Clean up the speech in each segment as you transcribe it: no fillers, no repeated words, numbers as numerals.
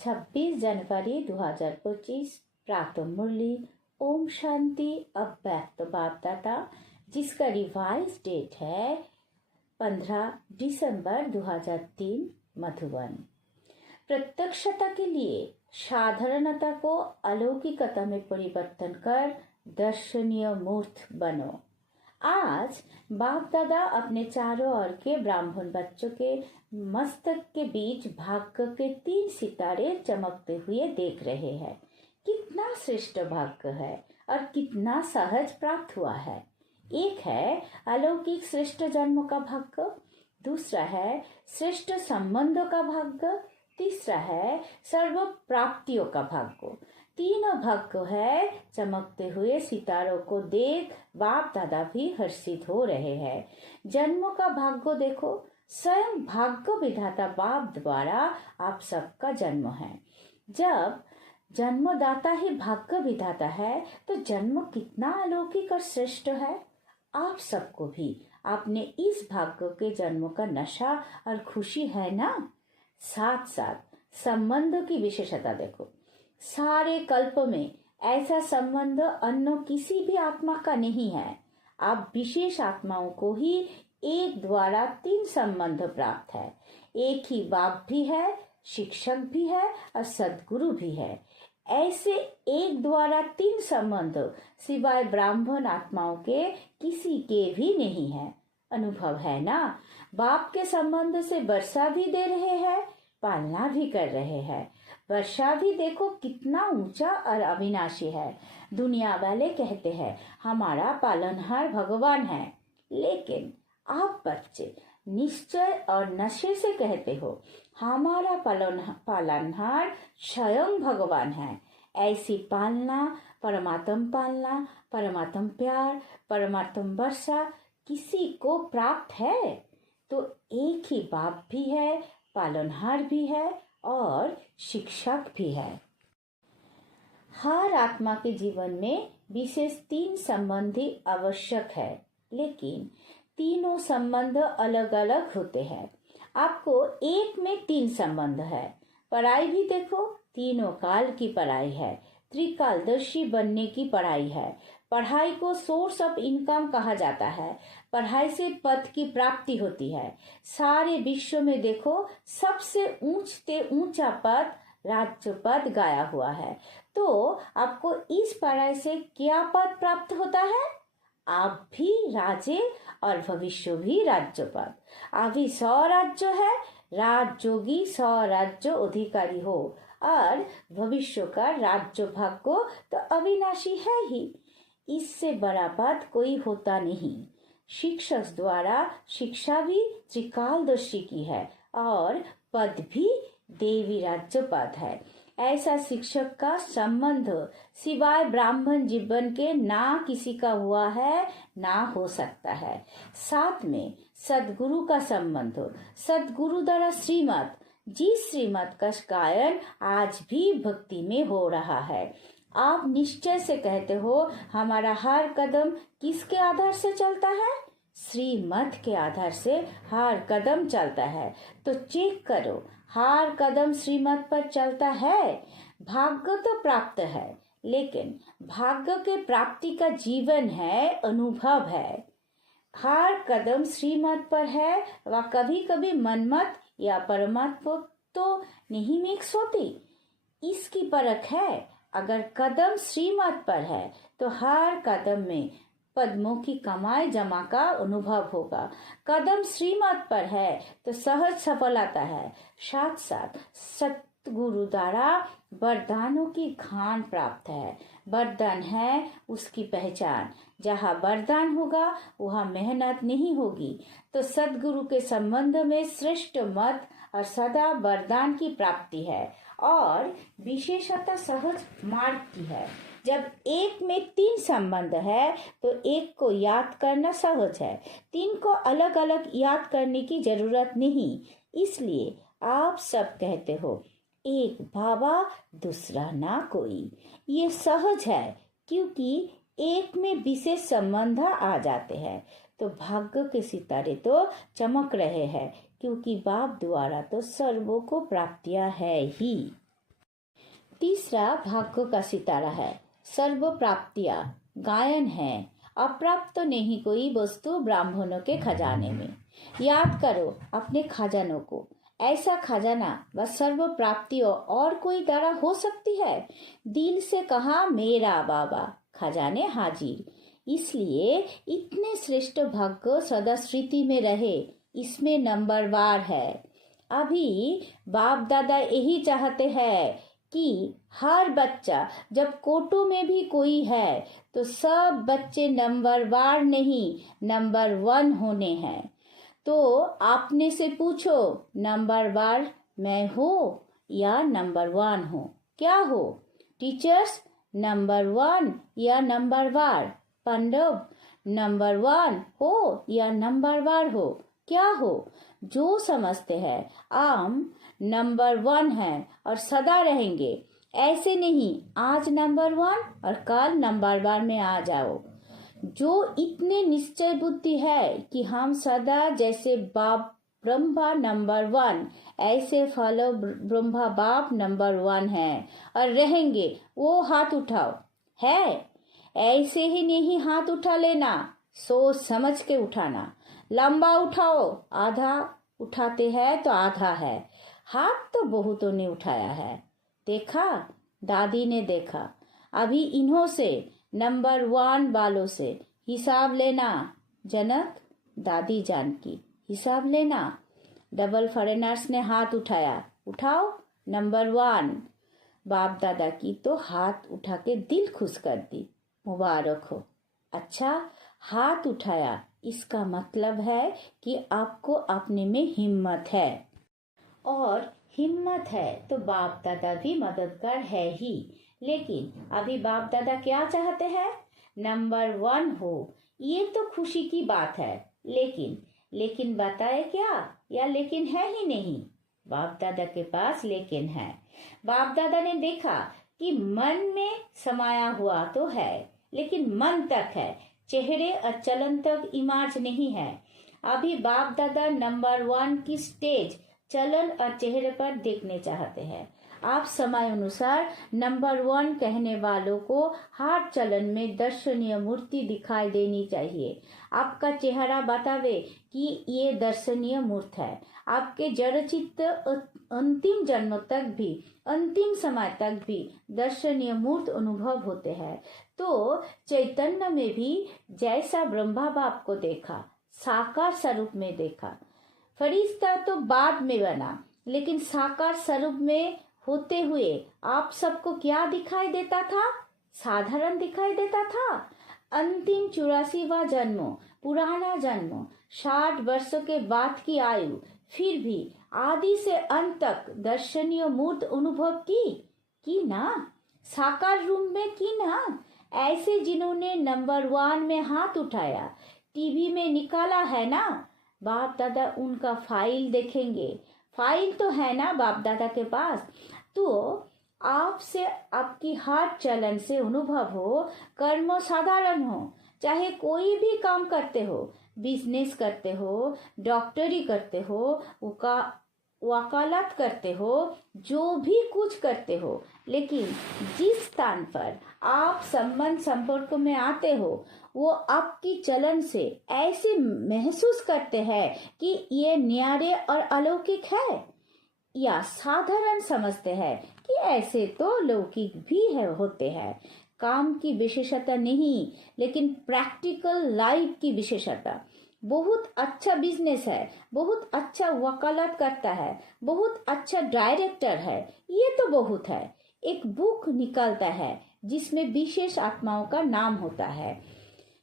26 जनवरी 2025 प्रातः मुरली ओम शांति अव्यक्त बाप दाता, जिसका रिवाइज डेट है 15 दिसंबर 2003 मधुबन। प्रत्यक्षता के लिए साधारणता को अलौकिकता में परिवर्तन कर दर्शनीय मूर्त बनो। आज बाप दादा अपने चारों ओर के ब्राह्मण बच्चों के मस्तक के बीच भाग्य के 3 सितारे चमकते हुए देख रहे हैं। कितना श्रेष्ठ भाग्य है और कितना सहज प्राप्त हुआ है। एक है अलौकिक श्रेष्ठ जन्म का भाग्य, दूसरा है श्रेष्ठ संबंधों का भाग्य, तीसरा है सर्व प्राप्तियों का भाग्य। तीनों भाग्य है चमकते हुए सितारों को देख बाप दादा भी हर्षित हो रहे हैं। जन्मों का भाग्य देखो, स्वयं भाग्य विधाता बाप द्वारा आप सबका जन्म है। जब जन्मदाता ही भाग्य विधाता है तो जन्म कितना अलौकिक और श्रेष्ठ है। आप सबको भी आपने इस भाग्य के जन्म का नशा और खुशी है ना। साथ साथ संबंध की विशेषता देखो, सारे कल्प में ऐसा संबंध अन्य किसी भी आत्मा का नहीं है। आप विशेष आत्माओं को ही एक द्वारा 3 संबंध प्राप्त है। एक ही बाप भी है, शिक्षक भी है और सद्गुरु भी है। ऐसे एक द्वारा 3 संबंध सिवाय ब्राह्मण आत्माओं के किसी के भी नहीं है। अनुभव है ना। बाप के संबंध से वर्षा भी दे रहे हैं, पालना भी कर रहे हैं। वर्षा भी देखो कितना ऊंचा और अविनाशी है। दुनिया वाले कहते हैं हमारा पालनहार भगवान है, लेकिन आप बच्चे निश्चय और नशे से कहते हो हमारा पालनहार स्वयं भगवान है। ऐसी पालना, परमात्म प्यार, परमात्म वर्षा किसी को प्राप्त है तो एक ही बाप भी है, पालनहार भी है और शिक्षक भी है। हर आत्मा के जीवन में विशेष 3 संबंधी आवश्यक है, लेकिन तीनों संबंध अलग अलग होते हैं। आपको एक में 3 संबंध है। पढ़ाई भी देखो, तीनों काल की पढ़ाई है, त्रिकालदर्शी बनने की पढ़ाई है। पढ़ाई को सोर्स ऑफ इनकम कहा जाता है। पढ़ाई से पद की प्राप्ति होती है। सारे विश्व में देखो सबसे ऊंचा पद राज्य पद गाया हुआ है। तो आपको इस पढ़ाई से क्या पद प्राप्त होता है? आप भी राजे और भविष्य भी राज्य पद। अभी 100 राज्य है, राजयोगी 100 राज्य अधिकारी हो और भविष्य का राज्य भाग को तो अविनाशी है ही। इससे बड़ा पद कोई होता नहीं। शिक्षक द्वारा शिक्षा भी त्रिकालदर्शी की है और पद भी देवी राज्य पद है। ऐसा शिक्षक का संबंध सिवाय ब्राह्मण जीवन के ना किसी का हुआ है ना हो सकता है। साथ में सद्गुरु का संबंध, सद्गुरु द्वारा श्रीमत, जिस श्रीमत का गायन आज भी भक्ति में हो रहा है। आप निश्चय से कहते हो हमारा हर कदम किसके आधार से चलता है? श्रीमत के आधार से हर कदम चलता है। तो चेक करो हर कदम श्रीमत पर चलता है। भाग्य तो प्राप्त है, लेकिन भाग्य के प्राप्ति का जीवन है, अनुभव है। हर कदम श्रीमत पर है व कभी कभी मनमत या परमात्मा तो नहीं मिक्स होती। इसकी परख है। अगर कदम श्रीमत पर है तो हर कदम में पद्मों की कमाई जमा का अनुभव होगा। कदम श्रीमत पर है तो सहज सफलता है। साथ साथ सतगुरु द्वारा वरदानों की खान प्राप्त है। वरदान है उसकी पहचान। जहाँ वरदान होगा वहाँ मेहनत नहीं होगी। तो सतगुरु के संबंध में श्रेष्ठ मत और सदा वरदान की प्राप्ति है और विशेषता सहज मार्ग की है। जब एक में 3 संबंध है तो एक को याद करना सहज है। 3 को अलग अलग याद करने की जरूरत नहीं। इसलिए आप सब कहते हो एक बाबा दूसरा ना कोई। ये सहज है क्योंकि एक में विशेष संबंध आ जाते हैं। तो भाग्य के सितारे तो चमक रहे हैं क्योंकि बाप द्वारा तो सर्वों को प्राप्तियां है ही। तीसरा भाग्य का सितारा है। सर्व प्राप्तियां गायन है। अप्राप्त तो नहीं कोई वस्तु ब्राह्मणों के खजाने में। याद करो अपने खजानों को। ऐसा खजाना व सर्व प्राप्तियों और कोई तरह हो सकती है। दिल से कहा मेरा बाबा, खजाने हाजिर। इसलिए इतने श्रेष्ठ भाग्य सदा स्मृति में रहे, इसमें नंबरवार है। अभी बाप दादा यही चाहते हैं कि हर बच्चा, जब कोटो में भी कोई है तो सब बच्चे नंबरवार नहीं नंबर 1 होने हैं। तो आपने से पूछो, नंबरवार मैं हो या नंबर 1 हो? क्या हो टीचर्स, नंबर 1 या नंबरवार? पांडव, नंबर 1 हो या नंबरवार हो? क्या हो? जो समझते हैं आम नंबर 1 है और सदा रहेंगे। ऐसे नहीं आज नंबर 1 और कल नंबरवार में आ जाओ। जो इतने निश्चय बुद्धि है कि हम सदा जैसे बाप ब्रह्मा नंबर 1, ऐसे फॉलो ब्रह्मा बाप नंबर 1 है और रहेंगे, वो हाथ उठाओ। है ऐसे ही नहीं हाथ उठा लेना, सोच समझ के उठाना। लंबा उठाओ, आधा उठाते हैं तो आधा है। हाथ तो बहुतों ने उठाया है, देखा, दादी ने देखा। अभी इन्हों से नंबर 1 वालों से हिसाब लेना। जनक, दादी जानकी, हिसाब लेना। डबल फॉरेनर्स ने हाथ उठाया, उठाओ नंबर 1। बाप दादा की तो हाथ उठा के दिल खुश कर दी, मुबारक हो। अच्छा हाथ उठाया, इसका मतलब है कि आपको अपने में हिम्मत है, और हिम्मत है तो बाप दादा भी मददगार है ही। लेकिन अभी बाप दादा क्या चाहते हैं? नंबर 1 हो। ये तो खुशी की बात है, लेकिन बताए क्या? या लेकिन है ही नहीं। बाप दादा के पास लेकिन है। बाप दादा ने देखा कि मन में समाया हुआ तो है, लेकिन मन तक है, चेहरे और चलन तक इमाज नहीं है। अभी बाप दादा नंबर 1 की स्टेज, चलन और चेहरे पर देखने चाहते हैं। आप समय अनुसार नंबर 1 कहने वालों को हाथ चलन में दर्शनीय मूर्ति दिखाई देनी चाहिए। आपका चेहरा बतावे कि ये दर्शनीय मूर्त है। आपके जड़चित्त अंतिम जन्म तक भी, अंतिम समय तक भी दर्शनीय मूर्त अनुभव होते हैं। तो चैतन्य में भी जैसा ब्रह्मा बाप को देखा, साकार स्वरूप में देखा। फरिश्ता तो बाद में बना, लेकिन साकार स्वरूप में होते हुए आप सबको क्या दिखाई देता था? साधारण दिखाई देता था। अंतिम 84वां जन्म, पुराना जन्म, 60 वर्षों के बाद की आयु, फिर भी आदि से अंत तक दर्शनीय मूर्त अनुभव की ना? साकार रूप में की ना? ऐसे जिन्होंने नंबर 1 में हाथ उठाया, टीवी में निकाला है ना? बाप दादा उनका फाइल देखेंगे। फाइल तो है ना बाप दादा के पास। तो आपसे आपकी हाथ चलन से अनुभव हो, कर्म साधारण हो, चाहे कोई भी काम करते हो, बिजनेस करते हो, डॉक्टरी करते हो, वकालत करते हो, जो भी कुछ करते हो, लेकिन जिस स्थान पर आप संबंध संपर्क में आते हो, वो आपकी चलन से ऐसे महसूस करते हैं कि ये न्यारे और अलौकिक है, या साधारण समझते हैं कि ऐसे तो लौकिक भी होते हैं। काम की विशेषता नहीं, लेकिन प्रैक्टिकल लाइफ की विशेषता। बहुत अच्छा बिजनेस है, बहुत अच्छा वकालत करता है, बहुत अच्छा डायरेक्टर है, ये तो बहुत है। एक बुक निकलता है जिसमें विशेष आत्माओं का नाम होता है।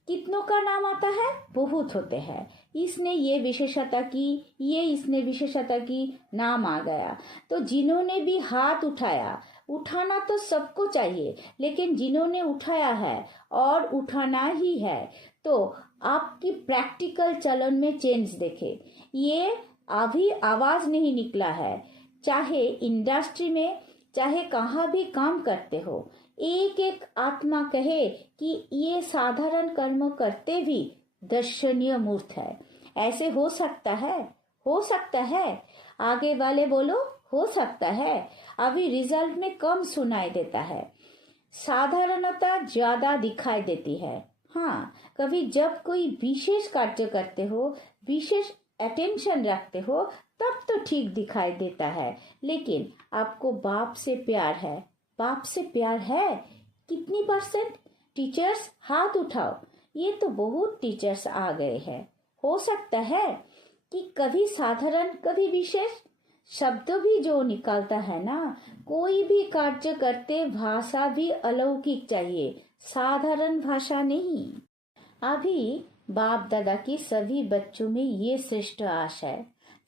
कितनों का नाम आता है? बहुत होते हैं। इसने ये विशेषता की, ये इसने विशेषता की, नाम आ गया। तो जिन्होंने भी हाथ उठाया, उठाना तो सबको चाहिए, लेकिन जिन्होंने उठाया है और उठाना ही है, तो आपकी प्रैक्टिकल चलन में चेंज देखे। ये अभी आवाज नहीं निकला है। चाहे इंडस्ट्री में, चाहे कहाँ भी काम करते हो, एक एक आत्मा कहे कि ये साधारण कर्म करते भी दर्शनीय मूर्त है। ऐसे हो सकता है? हो सकता है। आगे वाले बोलो, हो सकता है। अभी रिजल्ट में कम सुनाई देता है। साधारणता ज्यादा दिखाई देती है। हाँ, कभी जब कोई विशेष कार्य करते हो, विशेष अटेंशन रखते हो, तब तो ठीक दिखाई देता है। लेकिन आपको बाप से प्यार है, बाप से प्यार है कितनी %? टीचर्स हाथ उठाओ। ये तो बहुत टीचर्स आ गए हैं। हो सकता है कि कभी साधारण कभी विशेष शब्द भी जो निकलता है ना, कोई भी कार्य करते भाषा भी अलौकिक चाहिए, साधारण भाषा नहीं। अभी बाप दादा की सभी बच्चों में ये श्रेष्ठ आश है।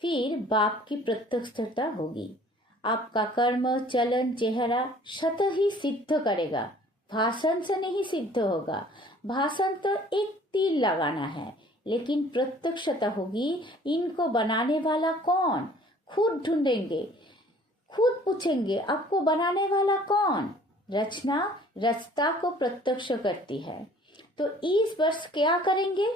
फिर बाप की प्रत्यक्षता होगी। आपका कर्म चलन चेहरा स्वतः ही सिद्ध करेगा, भाषण से नहीं सिद्ध होगा। भाषण तो एक तीर लगाना है, लेकिन प्रत्यक्षता होगी। इनको बनाने वाला कौन? खुद ढूंढेंगे, खुद पूछेंगे आपको बनाने वाला कौन। रचना रचता को प्रत्यक्ष करती है। तो इस वर्ष क्या करेंगे?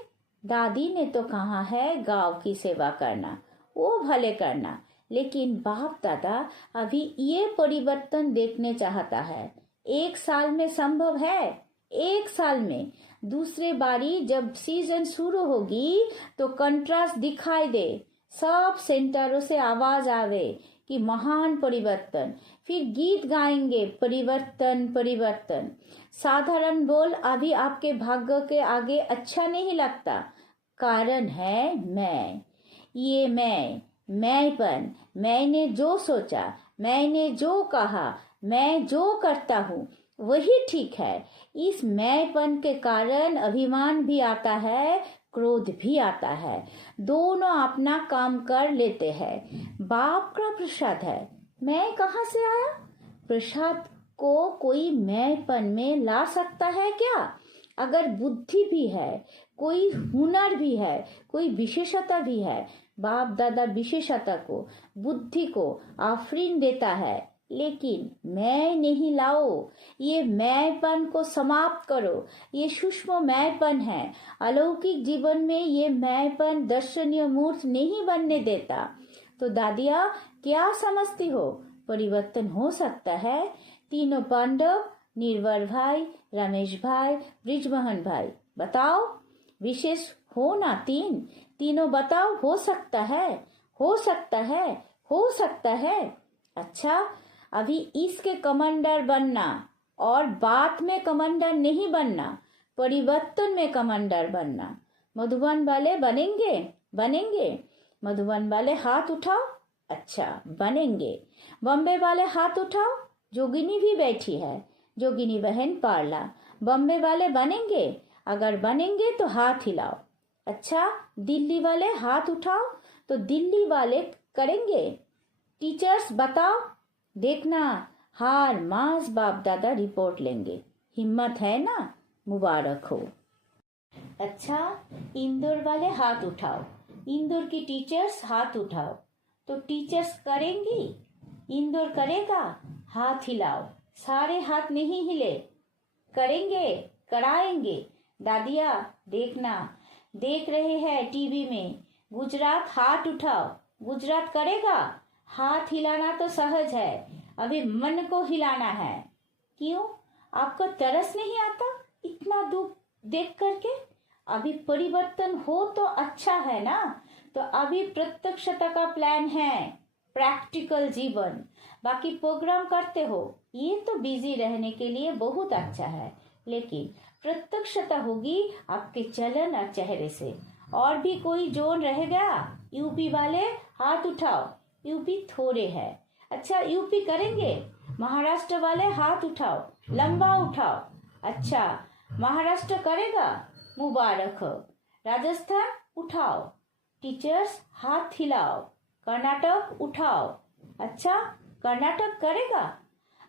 दादी ने तो कहा है गांव की सेवा करना, वो भले करना, लेकिन बाप दादा अभी ये परिवर्तन देखने चाहता है। 1 साल में संभव है, 1 साल में। दूसरे बारी जब सीजन शुरू होगी तो कंट्रास्ट दिखाई दे, सब सेंटरों से आवाज आवे कि महान परिवर्तन। फिर गीत गाएंगे परिवर्तन परिवर्तन। साधारण बोल अभी आपके भाग्य के आगे अच्छा नहीं लगता। कारण है मैं, ये मैंपन, मैंने जो सोचा, मैंने जो कहा, मैं जो करता हूँ वही ठीक है। इस मैंपन के कारण अभिमान भी आता है, क्रोध भी आता है। दोनों अपना काम कर लेते हैं। बाप का प्रसाद है, मैं कहाँ से आया? प्रसाद को कोई मैंपन में ला सकता है क्या? अगर बुद्धि भी है, कोई हुनर भी है, कोई विशेषता भी है, बाप दादा विशेषता को, बुद्धि को आफरीन देता है। लेकिन मैं नहीं लाओ, ये मैंपन को समाप्त करो। ये सूक्ष्म मैंपन है। अलौकिक जीवन में ये मैंपन दर्शनीय मूर्त नहीं बनने देता। तो दादिया क्या समझती हो? परिवर्तन हो सकता है। तीनों पांडव, निर्वर भाई, रमेश भाई, ब्रिजमोहन भाई, बताओ विशेष हो ना? तीनों बताओ। हो सकता है, हो सकता है, हो सकता है। अच्छा, अभी इसके कमांडर बनना और बात में कमांडर नहीं बनना, परिवर्तन में कमांडर बनना। मधुबन वाले बनेंगे? बनेंगे। मधुबन वाले हाथ उठाओ। अच्छा, बनेंगे। बॉम्बे वाले हाथ उठाओ। जोगिनी भी बैठी है, जोगिनी बहन पारला। बॉम्बे वाले बनेंगे? अगर बनेंगे तो हाथ हिलाओ। अच्छा, दिल्ली वाले हाथ उठाओ। तो दिल्ली वाले करेंगे। टीचर्स बताओ, देखना हार मास बाप दादा रिपोर्ट लेंगे। हिम्मत है ना? मुबारक हो। अच्छा, इंदौर वाले हाथ उठाओ। इंदौर की टीचर्स हाथ उठाओ। तो टीचर्स करेंगी? इंदौर करेगा? हाथ हिलाओ। सारे हाथ नहीं हिले। करेंगे, कराएंगे। दादिया देखना, देख रहे हैं टीवी में। गुजरात हाथ उठाओ। गुजरात करेगा? हाथ हिलाना तो सहज है, अभी मन को हिलाना है। क्यों? आपको तरस नहीं आता इतना दुख देख करके? अभी परिवर्तन हो तो अच्छा है ना। तो अभी प्रत्यक्षता का प्लान है, प्रैक्टिकल जीवन। बाकी प्रोग्राम करते हो, ये तो बिजी रहने के लिए बहुत अच्छा है, लेकिन प्रत्यक्षता होगी आपके चलन और चेहरे से। और भी कोई जोन रहेगा? यूपी वाले हाथ उठाओ। यूपी थोड़े है। अच्छा, यूपी करेंगे? महाराष्ट्र वाले हाथ उठाओ, लंबा उठाओ। अच्छा, महाराष्ट्र करेगा? मुबारक हो। राजस्थान उठाओ। टीचर्स हाथ हिलाओ। कर्नाटक उठाओ। अच्छा, कर्नाटक करेगा?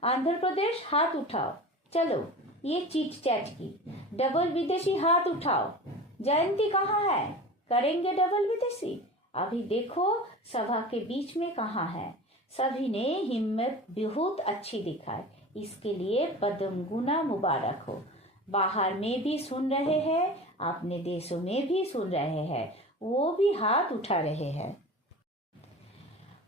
आंध्र प्रदेश हाथ उठाओ। चलो, ये चीट चैट की। डबल विदेशी हाथ उठाओ। जयंती कहाँ है? करेंगे डबल विदेशी? अभी देखो सभा के बीच में कहाँ है। सभी ने हिम्मत बहुत अच्छी दिखाई, इसके लिए पद्म गुना मुबारक हो। बाहर में भी सुन रहे हैं, अपने देशों में भी सुन रहे हैं, वो भी हाथ उठा रहे हैं।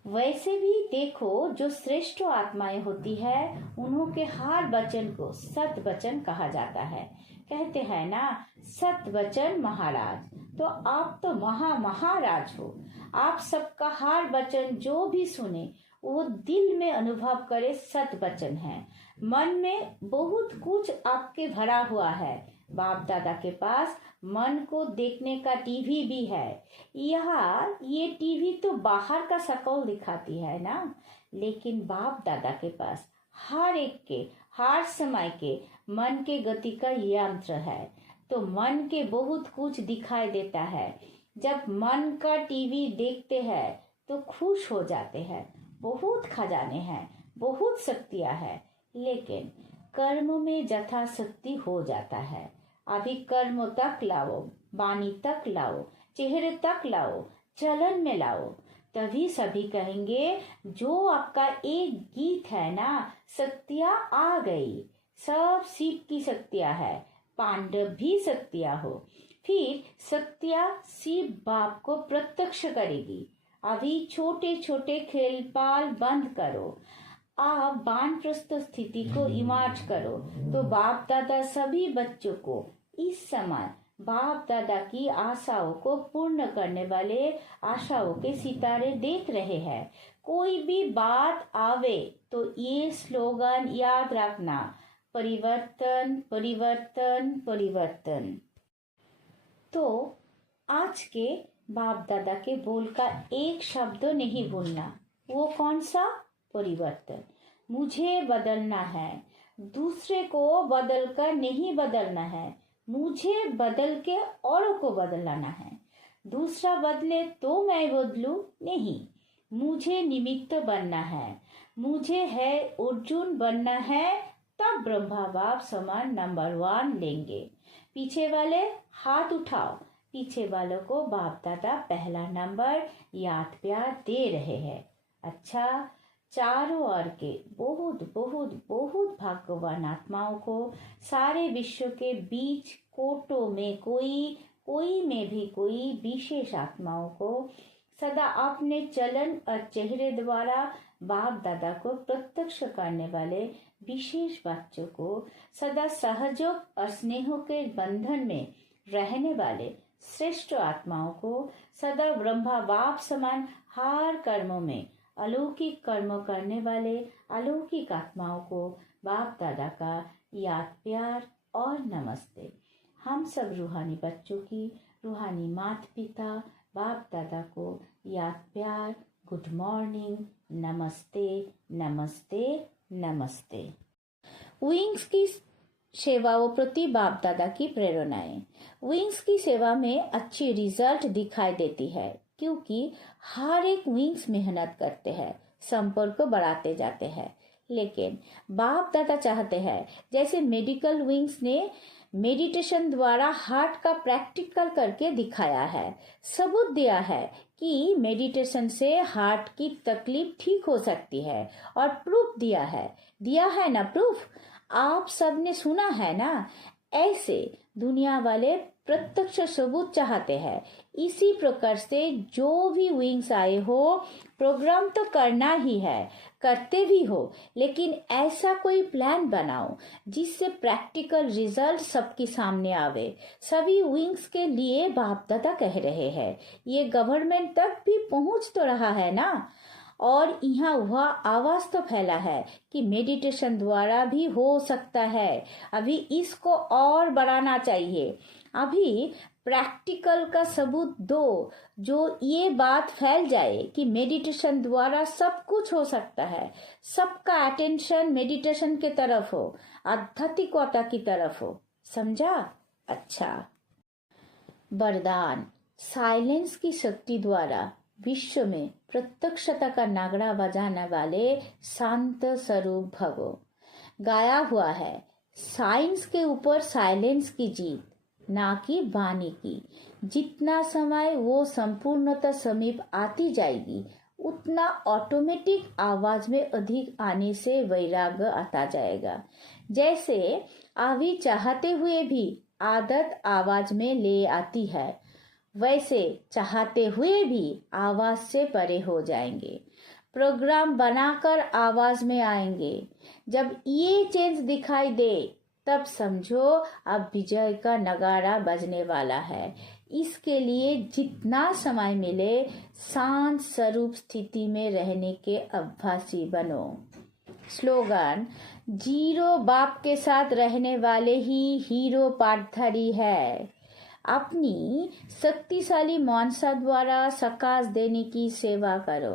वैसे भी देखो, जो श्रेष्ठ आत्माएं होती है उन्हों के हर वचन को सत वचन कहा जाता है। कहते हैं ना, सत वचन महाराज। तो आप तो महाराज हो। आप सबका हर वचन जो भी सुने वो दिल में अनुभव करे सत वचन है। मन में बहुत कुछ आपके भरा हुआ है। बाप दादा के पास मन को देखने का टीवी भी है। ये टीवी तो बाहर का शक्ल दिखाती है ना, लेकिन बाप दादा के पास हर एक के हर समय के मन के गति का यंत्र है। तो मन के बहुत कुछ दिखाई देता है। जब मन का टीवी देखते हैं तो खुश हो जाते हैं। बहुत खजाने हैं, बहुत शक्तियां हैं, लेकिन कर्म में जथा शक्ति हो जाता है। अभी कर्म तक लाओ, वाणी तक लाओ, चेहरे तक लाओ, चलन में लाओ, तभी सभी कहेंगे जो आपका एक गीत है ना, शक्तियां आ गई। सब शिव की शक्तियां है, पांडव भी शक्तियां हो। फिर शक्तियां शिव बाप को प्रत्यक्ष करेगी। अभी छोटे छोटे खेलपाल बंद करो। आप वानप्रस्थ स्थिति को इमर्ज करो तो बाप दादा सभी बच्चों को इस समय बाप दादा की आशाओं को पूर्ण करने वाले आशाओं के सितारे देख रहे हैं। कोई भी बात आवे तो ये स्लोगन याद रखना, परिवर्तन परिवर्तन परिवर्तन। तो आज के बाप दादा के बोल का एक शब्द नहीं भूलना। वो कौन सा? परिवर्तन। मुझे बदलना है, दूसरे को बदल कर नहीं बदलना है। मुझे बदल के औरों को बदलाना है। दूसरा बदले तो मैं बदलूं नहीं, मुझे निमित्त बनना है। मुझे है अर्जुन बनना है, तब ब्रह्मा बाप समान नंबर 1 लेंगे। पीछे वाले हाथ उठाओ। पीछे वालों को बाप दादा पहला नंबर याद प्यार दे रहे हैं। अच्छा, चारों ओर के बहुत बहुत बहुत भाग्यवान आत्माओं को, सारे विश्व के बीच कोटों में कोई में भी कोई विशेष आत्माओं को सदा अपने चलन और चेहरे द्वारा बाप दादा को प्रत्यक्ष करने वाले विशेष बच्चों को, सदा सहयोग और स्नेह के बंधन में रहने वाले श्रेष्ठ आत्माओं को, सदा ब्रह्मा बाप समान हर कर्मों में अलौकिक कर्म करने वाले अलौकिक आत्माओं को बाप दादा का याद प्यार और नमस्ते। हम सब रूहानी बच्चों की, रूहानी माता पिता बाप दादा को याद प्यार, गुड मॉर्निंग, नमस्ते नमस्ते नमस्ते। विंग्स की सेवाओं प्रति बाप दादा की प्रेरणाएं। विंग्स की सेवा में अच्छी रिजल्ट दिखाई देती है, क्योंकि हर एक विंग्स मेहनत करते हैं, संपर्क बढ़ाते जाते हैं। लेकिन बाप दादा चाहते हैं, जैसे मेडिकल विंग्स ने मेडिटेशन द्वारा हार्ट का प्रैक्टिकल करके दिखाया है, सबूत दिया है कि मेडिटेशन से हार्ट की तकलीफ ठीक हो सकती है, और प्रूफ दिया है ना प्रूफ। आप सबने सुना है ना। ऐसे दुनिया वाले प्रत्यक्ष सबूत चाहते हैं। इसी प्रकार से जो भी विंग्स आए हो, प्रोग्राम तो करना ही है, करते भी हो, लेकिन ऐसा कोई प्लान बनाओ जिससे प्रैक्टिकल रिजल्ट सबके सामने आवे। सभी विंग्स के लिए बाप दादा कह रहे हैं, ये गवर्नमेंट तक भी पहुंच तो रहा है ना। और यहाँ वह आवाज तो फैला है कि मेडिटेशन द्वारा भी हो सकता है। अभी इसको और बढ़ाना चाहिए। अभी प्रैक्टिकल का सबूत दो, जो ये बात फैल जाए कि मेडिटेशन द्वारा सब कुछ हो सकता है। सबका अटेंशन मेडिटेशन की तरफ हो, आध्यात्मिकता की तरफ हो। समझा? अच्छा। वरदान। साइलेंस की शक्ति द्वारा विश्व में प्रत्यक्षता का नागड़ा बजाने वाले शांत स्वरूप भगो। गाया हुआ है, साइंस के ऊपर साइलेंस की जीत, ना कि वाणी की। जितना समय वो संपूर्णता समीप आती जाएगी, उतना ऑटोमेटिक आवाज में अधिक आने से वैराग्य आता जाएगा। जैसे अभी चाहते हुए भी आदत आवाज में ले आती है, वैसे चाहते हुए भी आवाज से परे हो जाएंगे। प्रोग्राम बनाकर आवाज में आएंगे। जब ये चेंज दिखाई दे तब समझो अब विजय का नगाड़ा बजने वाला है। इसके लिए जितना समय मिले शांत स्वरूप स्थिति में रहने के अभ्यासी बनो। स्लोगन: जीरो बाप के साथ रहने वाले ही हीरो पाठधारी है। अपनी शक्तिशाली मानसा द्वारा सकाश देने की सेवा करो।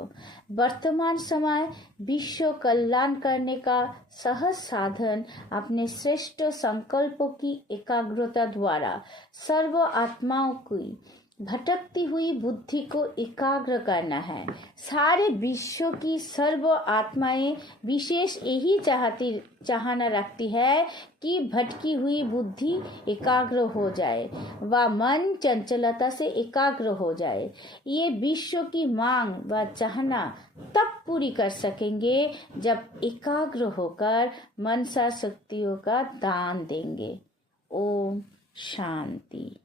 वर्तमान समय विश्व कल्याण करने का सहज साधन अपने श्रेष्ठ संकल्पों की एकाग्रता द्वारा सर्व आत्माओं की भटकती हुई बुद्धि को एकाग्र करना है। सारे विश्व की सर्व आत्माएं विशेष यही चाहना रखती है कि भटकी हुई बुद्धि एकाग्र हो जाए व मन चंचलता से एकाग्र हो जाए। ये विश्व की मांग व चाहना तब पूरी कर सकेंगे जब एकाग्र होकर मनसा शक्तियों का दान देंगे। ओम शांति।